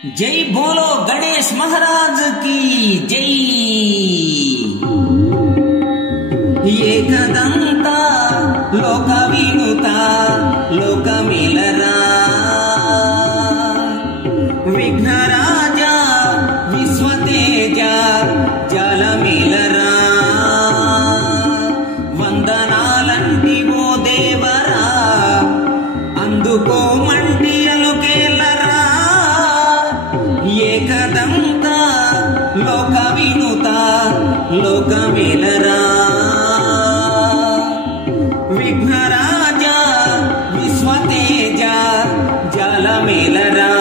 जय बोलो गणेश महाराज की जय। एकदंता लोक विनुता लोक मेलरा विघ्नराजा विश्वतेजा जल मेलरा వందనాలంటి ఓ దేవరా అందుకోమంటి అలుకేలరా ఏకదంత లోక వినుత లోక మేలరా విఘ్నరాజా విశ్వతేజ జల మేలరా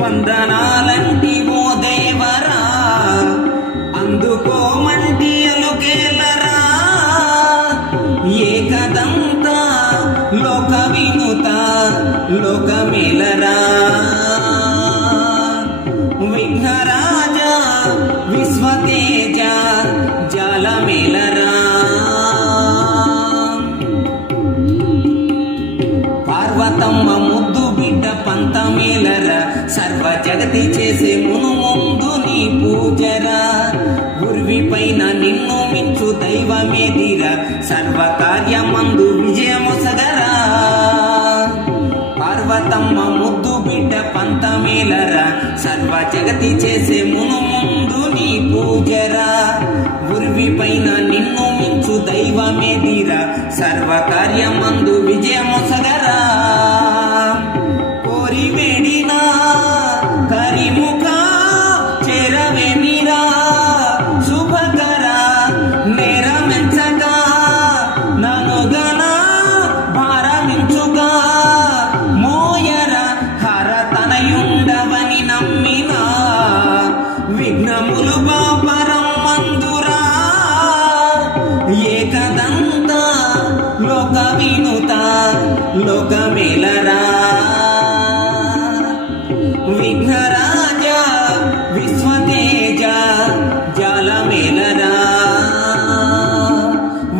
వందనాలంటి ఓ దేవరా అందుకోమంటి అలుకేలరా ఏకదంత లోక వినుత లోక మేలరా విఘ్నరాజా విశ్వతేజ జల మేలరా పార్వతమ్మ ముద్దు బిడ్డ పంత మేలరా సర్వ జగతి చేసే మును ముందు నీ పూజరా గురువి పైన నిన్ను మించు దైవమేదిరా సర్వ కార్యమందు విజయమొసగరా పార్వతమ్మ ముద్దు బిడ్డ పంత మేలరా సర్వ జగతి చేసే మును ముందు నీ పూజరా గురువి పైన నిన్ను మించు దైవమేదిరా సర్వ కార్యమందు విజయమొసగరా కోరి వేడినా కరిముఖ చేరవేమిరా శుభకరా నేరమెంచగా ననుగన భారమించుగా మోయర హర తనయుండవని నమ్మినా విఘ్నములు బాపరం మందురా ఏకదంత లోక వినుత లోక మేలరా విఘ్నరాజా విశ్వతేజ జల మేలరా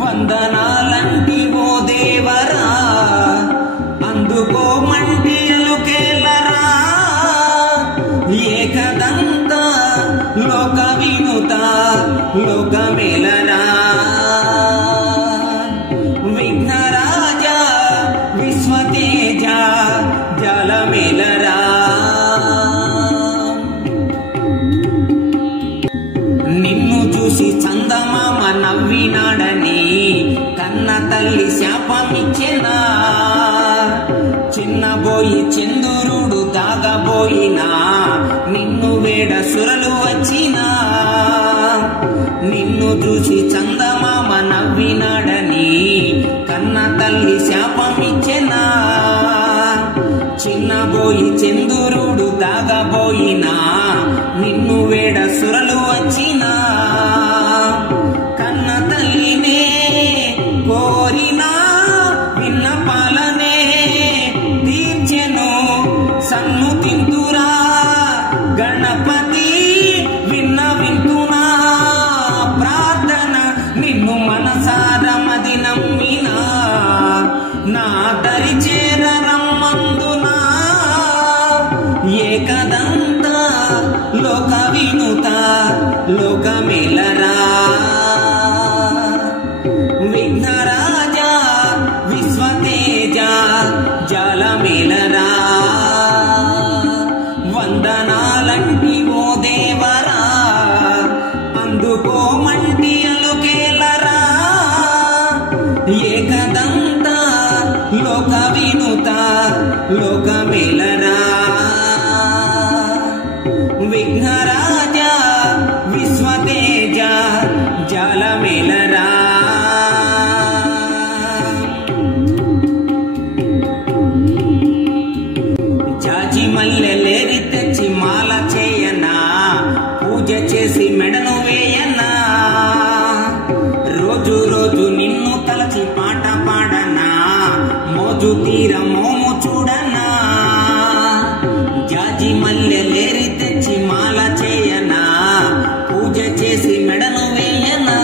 వందనాలంటి ఓ దేవరా అందుకోమంటి అలుకేలరా ఏకదంత లోక వినుత లోక మేలరా విఘ్నరాజా విశ్వతేజ జల మేలరా నిన్ను చూసి చందమామ నవ్వినాడని కన్న తల్లి శాపమిచ్చెనా చిన్నబోయి చంద్రుడు దాగబోయినా నిన్ను వేడ సురలు వచ్చినా నిన్ను చూసి చందమామ నవ్వినాడని కన్న తల్లి శాపమిచ్చెనా చిన్నబోయి చంద్రుడు దాగబోయినా నిన్ను వేడ సురలు వచ్చినా కన్న తల్లినే కోరినా విన్నపాలనే తీర్చెను సన్ను తింతురా గణపతి విన్న వింటున్నా ప్రార్థన నిన్ను మనసారమది నమ్మినా నా దరి చేరరమ్మందునా ఏకదంత లోక వినుత లోక మేలరా విఘ్నరాజా విశ్వతేజ జల మేలరా వందనాలంటి ఓ దేవరా అందుకోమంటి అలుకేలరా ఏకదంత లోక వినుత లోక మేలరా విఘ్నరాజా విశ్వతేజ జల మేలరా జాజి మల్లెలేరి తెచ్చి మాల చేయనా పూజ చేసి మెడను వేయనా రోజు రోజు నిన్ను తలచి పాట పాడనా మోజు తీర మోము చూడనా జాజి మల్లెలేరి తెచ్చి మాల చేయనా పూజ చేసి మెడను వేయనా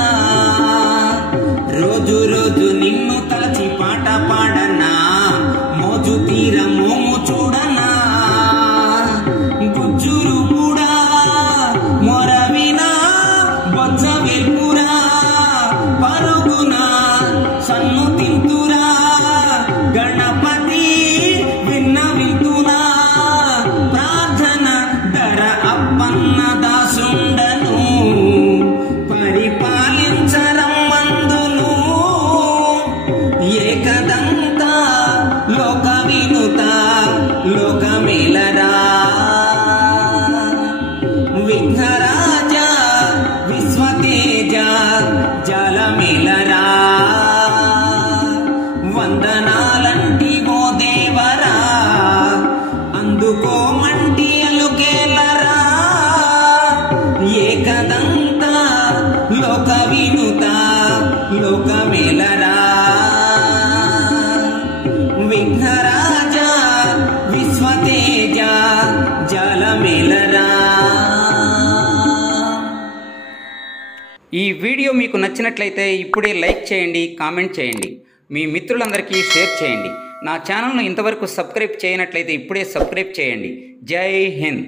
రోజు రోజు నిన్ను తలచి పాట పాడనా మోజు తీర మోము చూడనా ఈ వీడియో మీకు నచ్చినట్లయితే ఇప్పుడే లైక్ చేయండి, కామెంట్ చేయండి, మీ మిత్రులందరికీ షేర్ చేయండి. నా ఛానల్ను ఇంతవరకు సబ్స్క్రైబ్ చేయనట్లయితే ఇప్పుడే సబ్స్క్రైబ్ చేయండి. జై హింద్.